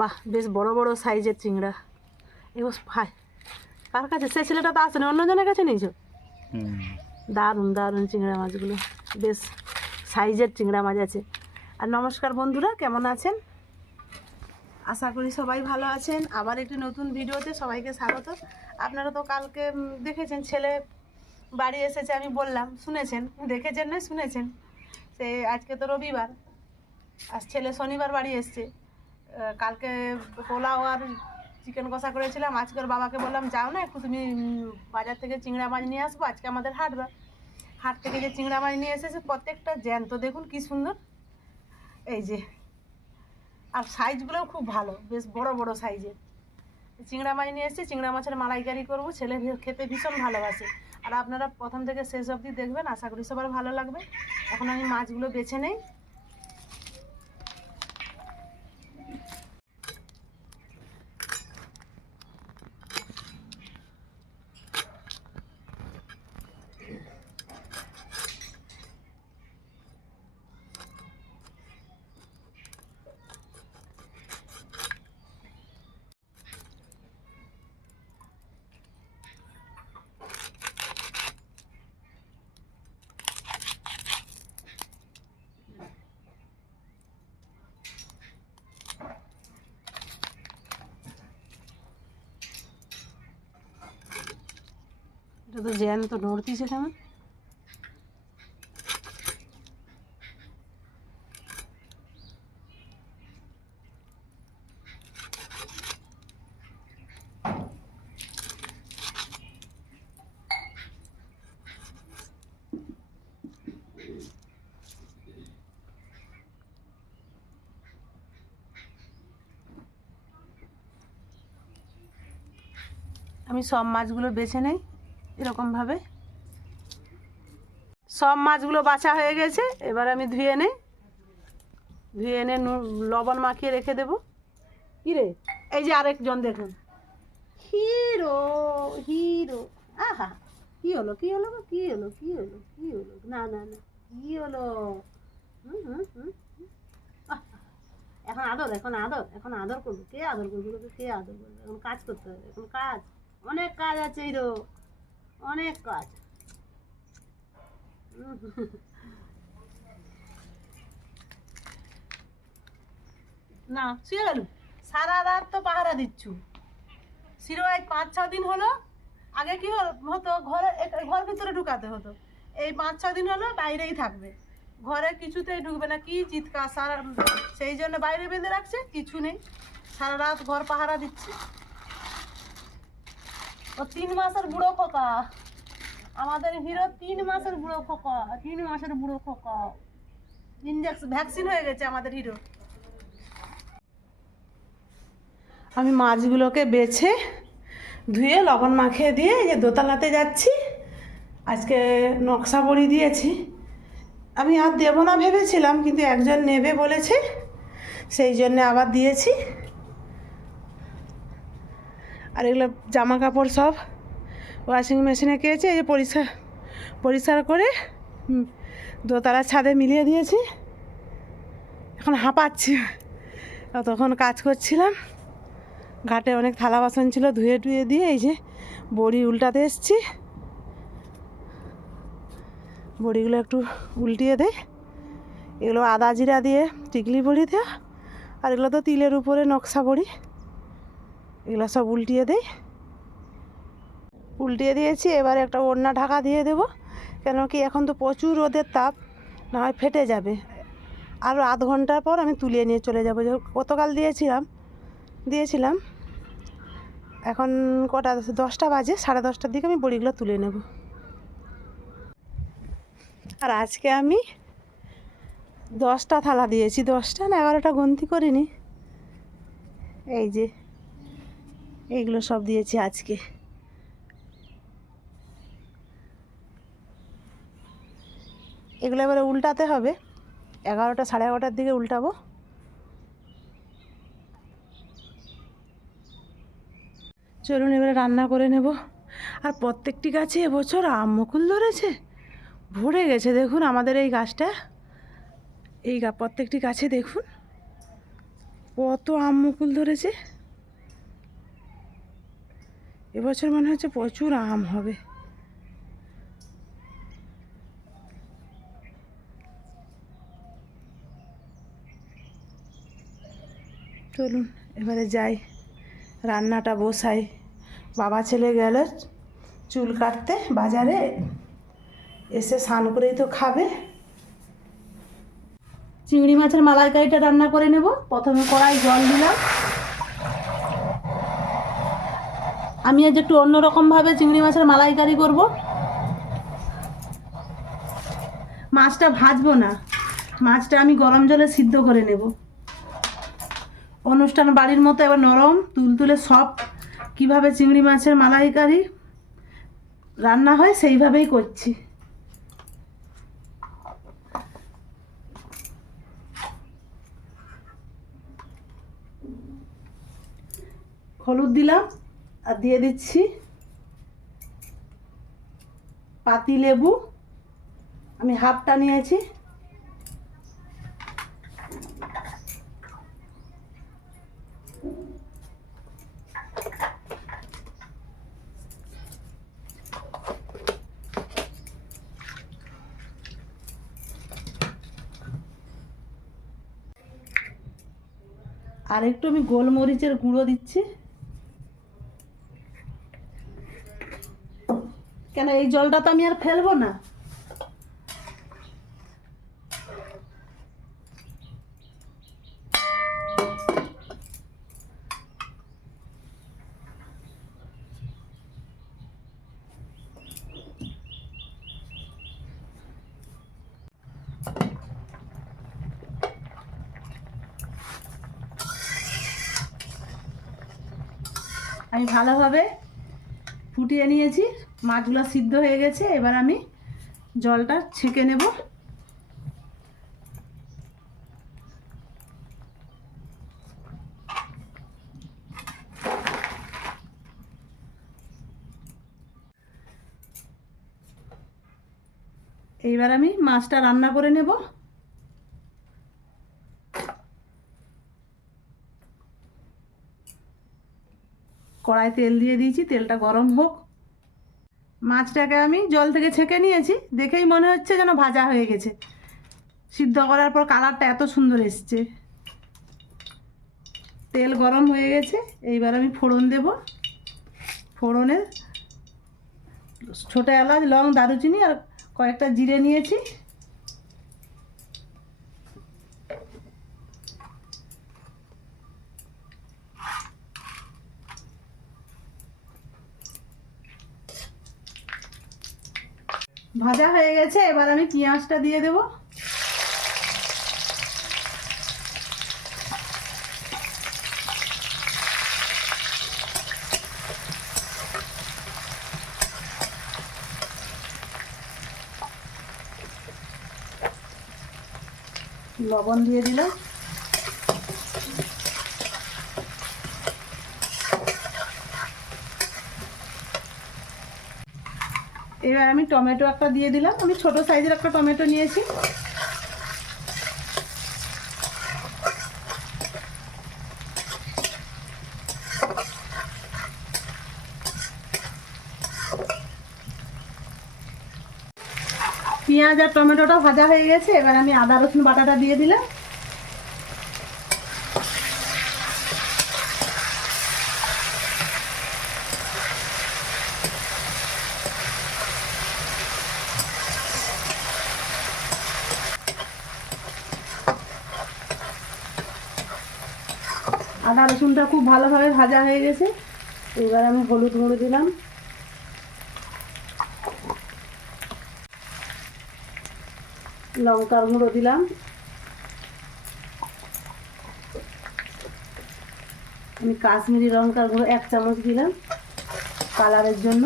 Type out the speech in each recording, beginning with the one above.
বাহ, বেশ বড় বড় সাইজের চিংড়া। এগো ভাই, কার কাছে? সে ছেলেটা তো আসেনি, অন্যজনের কাছে নিয়েছো? দারুণ দারুণ চিংড়া মাছগুলো, বেশ সাইজের চিংড়া মাছ আছে। আর নমস্কার বন্ধুরা, কেমন আছেন? আশা করি সবাই ভালো আছেন। আবার একটি নতুন ভিডিওতে সবাইকে স্বাগত। আপনারা তো কালকে দেখেছেন, ছেলে বাড়ি এসেছে, আমি বললাম, শুনেছেন, দেখেছেন না শুনেছেন। সে আজকে তো রবিবার, আর ছেলে শনিবার বাড়ি এসছে। কালকে পোলাও আর চিকেন কষা করেছিলাম। আজকে ওর বাবাকে বললাম, যাও না একটু তুমি বাজার থেকে চিংড়া মাছ নিয়ে আসবো, আজকে আমাদের হাট থেকে যে চিংড়া মাছ নিয়ে এসেছে প্রত্যেকটা জ্যান্ত, দেখুন কি সুন্দর, এই যে। আর সাইজগুলোও খুব ভালো, বেশ বড় বড় সাইজের চিংড়া মাছ নিয়ে এসেছে। চিংড়া মাছের মালাইকারি করবো, ছেলে খেতে ভীষণ ভালোবাসে। আর আপনারা প্রথম থেকে শেষ অবধি দেখবেন, আশা করি সবার ভালো লাগবে। এখন আমি মাছগুলো বেছে নেই। এটা তো জ্যান্ত নড়তিছে কেমন। আমি সব মাছগুলো বেছে নেই এরকমভাবে। সব মাছগুলো বাছা হয়ে গেছে, এবার আমি ধুয়ে এনে লবণ মাখিয়ে রেখে দেবো। কি রে, এই যে আরেকজন দেখুন, হিরো হিরো। আহা, কি হলো কি হলো কি হলো কি হলো কি হলো, না না না, কি হলো? হুম হুম হুম হুম। আহ, এখন আদর, এখন আদর, এখন আদর করবো। কে আদর করবে? কে আদর করবে? এখন কাজ করতে হবে, এখন কাজ, অনেক কাজ আছে হিরো, অনেক কাজ। না, শুয়ে গেল, সারা রাত তো পাহারা দিচ্ছু। শিরো আজ 5-6 দিন হলো। আগে কি হতো, ঘর ভিতরে ঢুকাতে হতো। এই 5-6 দিন হলো বাইরেই থাকবে, ঘরে কিছুতেই ঢুকবে না। কি চিৎকার সারা, সেই জন্য বাইরে বেঁধে রাখছে, কিছু নেই, সারা রাত ঘর পাহারা দিচ্ছে। ও 3 মাসের বুড়ো খোকা, আমাদের হিরো 3 মাসের বুড়ো খোকা, 3 মাসের বুড়ো খোকা। ইনজেকশন ভ্যাকসিন হয়ে গেছে আমাদের হিরো। আমি মাছগুলোকে বেছে ধুয়ে লবণ মাখিয়ে দিয়ে এই যে দোতলাতে যাচ্ছি। আজকে নকশা বড়ি দিয়েছি, আমি আর দেবো না ভেবেছিলাম, কিন্তু একজন নেবে বলেছে, সেই জন্যে আবার দিয়েছি। আর এগুলো জামা কাপড় সব ওয়াশিং মেশিনে কেচে এই যে পরিষ্কার করে দোতলার ছাদে মিলিয়ে দিয়েছি। এখন হাঁপাচ্ছি, তখন কাজ করছিলাম, ঘাটে অনেক থালা বাসন ছিল, ধুয়ে দিয়ে এই যে বড়ি উল্টাতে এসছি। বড়িগুলো একটু উল্টিয়ে দেয়, এগুলো আদা জিরা দিয়ে টিকলি বড়ি দেওয়া, আর এগুলো তো তিলের উপরে নকশা বড়ি। এগুলো সব উল্টিয়ে দিয়েছি। এবার একটা ওড়না ঢাকা দিয়ে দেবো, কেন কি এখন তো প্রচুর রোদের তাপ, না হয় ফেটে যাবে। আরও আধ ঘন্টার পর আমি তুলিয়ে নিয়ে চলে যাবো। গতকাল দিয়েছিলাম। এখন কটা, 10টা বাজে, 10:30টার দিকে আমি বড়িগুলো তুলে নেব। আর আজকে আমি 10টা থালা দিয়েছি, 10টা না 11টা গন্তি করিনি। এই যে এইগুলো সব দিয়েছি আজকে। এগুলো এবারে উল্টাতে হবে, 11টা 11:30টার দিকে উল্টাবো। চলুন এবারে রান্না করে নেব। আর প্রত্যেকটি গাছে এবছর আম মুকুল ধরেছে, ভরে গেছে। দেখুন আমাদের এই গাছটা, প্রত্যেকটি গাছে দেখুন কত আম মুকুল ধরেছে, এবছর মনে হচ্ছে প্রচুর আম হবে। চলুন এবারে যাই, রান্নাটা বসাই। বাবা ছেলে গেল চুল কাটতে বাজারে, এসে স্নান করেই তো খাবে। চিংড়ি মাছের মালাইকারিটা রান্না করে নেব। প্রথমে কড়াই জল দিলাম। আমি আজ একটু অন্যরকমভাবে চিংড়ি মাছের মালাইকারি করব। মাছটা ভাজবো না, মাছটা আমি গরম জলে সিদ্ধ করে নেব। অনুষ্ঠান বাড়ির মতো এবার নরম তুলতুলে সফট কীভাবে চিংড়ি মাছের মালাইকারি রান্না হয় সেইভাবেই করছি। হলুদ দিলাম আর দিয়ে দিচ্ছি পাতি লেবু, আমি হাফটা নিয়েছি। আর একটু আমি গোলমরিচের গুঁড়ো দিচ্ছি। কেন এই জলটা তো আমি আর ফেলবো না। আমি ভালোভাবে ফুটিয়ে নিয়েছি, মাছগুলো সিদ্ধ হয়ে গেছে। এবার আমি জলটা ছেঁকে নেব। এইবার আমি মাছটা রান্না করে নেব। কড়াই তেল দিয়ে দিয়েছি, তেলটা গরম হোক। মাছটাকে আমি জল থেকে ছেঁকে নিয়েছি, দেখেই মনে হচ্ছে যেন ভাজা হয়ে গেছে। সিদ্ধ করার পর কালারটা এত সুন্দর এসছে। তেল গরম হয়ে গেছে, এইবার আমি ফোড়ন দেব। ফোড়নে ছোটো এলাচ, লং, দারুচিনি আর কয়েকটা জিরে নিয়েছি। ভাজা হয়ে গেছে, এবার আমি পেঁয়াজটা দিয়ে দেব। লবণ দিয়ে দিলাম। এবার আমি টমেটো একটা দিয়ে দিলাম। আমি ছোট সাইজের একটা টমেটো নিয়েছি। পেঁয়াজ আর টমেটোটা ভাজা হয়ে গেছে, এবার আমি আদা রসুন বাটাটা দিয়ে দিলাম। আদা রসুনটা খুব ভালোভাবে ভাজা হয়ে গেছে, এবার আমি হলুদ গুঁড়ো দিলাম, লঙ্কার গুঁড়ো দিলাম, আমি কাশ্মীরি লঙ্কার গুঁড়ো 1 চামচ দিলাম কালারের জন্য।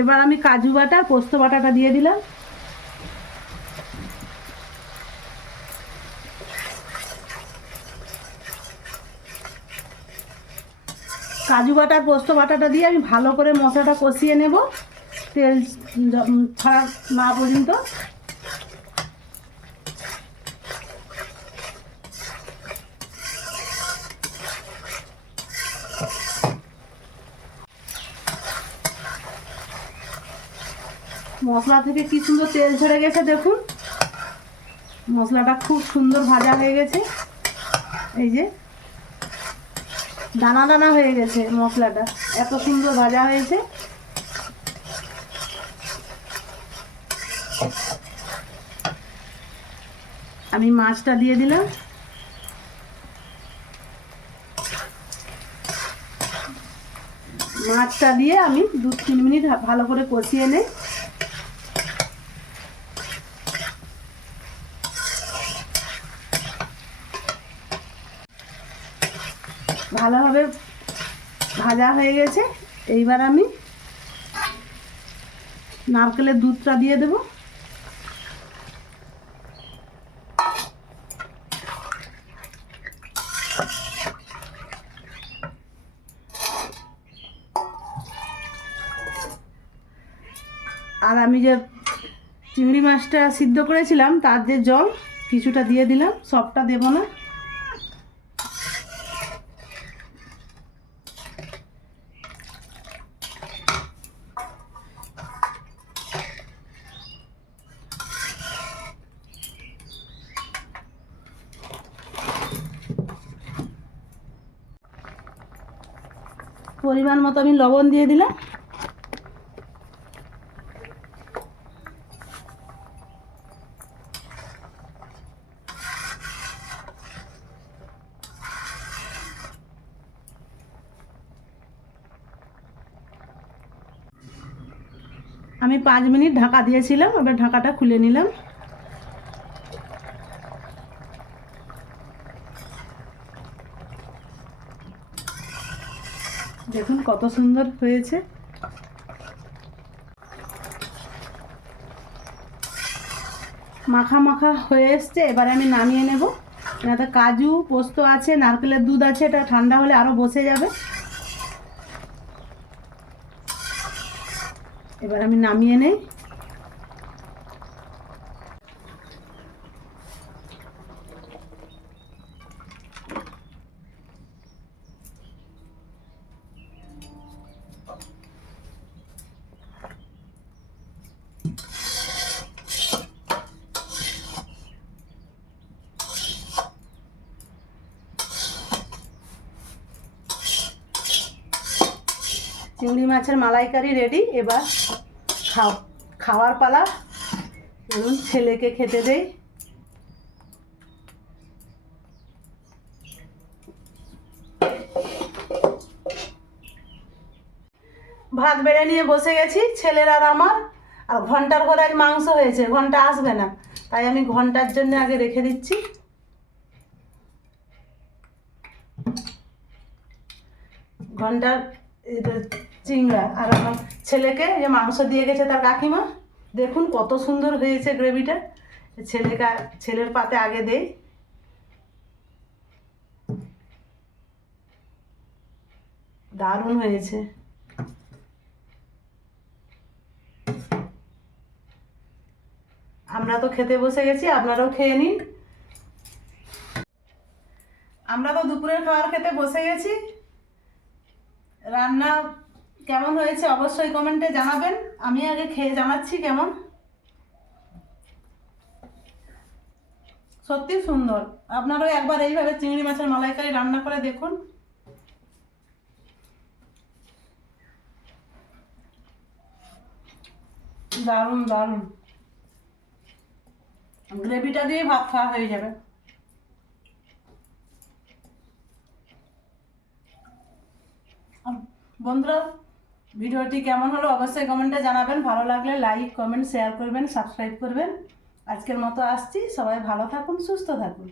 এবার আমি কাজু বাটা, পোস্ত বাটাটা দিয়ে দিলাম। কাজু বাটা আর পোস্ত বাটাটা দিয়ে আমি ভালো করে মশলাটা কষিয়ে নেব, তেল ছাড়া না পর্যন্ত। মশলা থেকে কি সুন্দর তেল ঝরে গেছে, দেখুন মশলাটা খুব সুন্দর ভাজা হয়ে গেছে। এই যে দানা দানা হয়ে গেছে, মশলাটা এত সুন্দর ভাজা হয়েছে। আমি মাছটা দিয়ে দিলাম। মাছটা দিয়ে আমি 2-3 মিনিট ভালো করে কষিয়ে নেই। ভালোভাবে ভাজা হয়ে গেছে। এইবার আমি নারকেলের দুধটা দিয়ে দেব। আর আমি যে চিংড়ি মাছটা সিদ্ধ করেছিলাম তার যে জল কিছুটা দিয়ে দিলাম, সবটা দেব না। পরিমাণ মতো আমি লবণ দিয়ে দিলাম। আমি 5 মিনিট ঢাকা দিয়েছিলাম, এবার ঢাকাটা খুলে নিলাম। দেখুন কত সুন্দর হয়েছে। মাখা মাখা হয়ে এসছে, এবারে আমি নামিয়ে নেব। এটাতে কাজু পোস্ত আছে, নারকেলের দুধ আছে, এটা ঠান্ডা হলে আরও বসে যাবে। এবার আমি নামিয়ে নেই। চিংড়ি মাছের মালাইকারি রেডি। এবার খাওয়ার পালা। ধরুন ছেলেকে খেতে দেই। ভাত বেড়ে নিয়ে বসে গেছি, ছেলের আর আমার। আর ঘন্টার করে আজ মাংস হয়েছে, ঘন্টা আসবে না, তাই আমি ঘন্টার জন্য আগে রেখে দিচ্ছি। ঘন্টার চিংড়া আর আমার ছেলেকে যে মাংস দিয়ে গেছে তার কাকিমা। দেখুন কত সুন্দর হয়েছে গ্রেভিটা। ছেলের পাতে আগে দেই। দারুণ হয়েছে। আমরা তো খেতে বসে গেছি, আপনারাও খেয়ে নিন। আমরা তো দুপুরের খাবার খেতে বসে গেছি। রান্না কেমন হয়েছে অবশ্যই কমেন্টে জানাবেন। আমি আগে খেয়ে জানাচ্ছি কেমন। সত্যি সুন্দর। আপনারাও একবার এইভাবে চিংড়ি মাছের মালাইকারি রান্না করে দেখুন। দারুণ দারুণ। গ্রেভিটা দিয়ে ভাত খাওয়া হয়ে যাবে। বন্ধুরা, ভিডিওটি কেমন হলো অবশ্যই কমেন্টে জানাবেন। ভালো লাগলে লাইক কমেন্ট শেয়ার করবেন, সাবস্ক্রাইব করবেন। আজকের মতো আসছি, সবাই ভালো থাকুন, সুস্থ থাকুন।